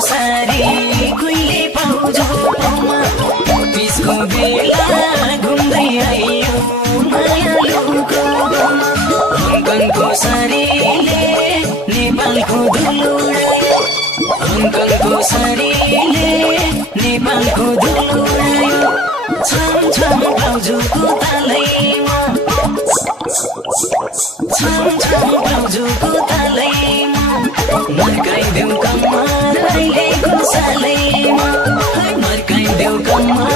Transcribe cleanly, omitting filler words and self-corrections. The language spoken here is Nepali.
सारी कहिले पाउँछु त्यसको बेला घुम्दै आइयो मायालुको हङकङको सारीले नेपालको धुलो उडायो हङकङको सारीले नेपालको धुलो उडायो छम छम ब्लाउजको तालैमा छम छम ब्लाउजको तालैमा मर्काइदेऊ कम्मर अहिलेको सालैमा मर्काइदेऊ कम्मर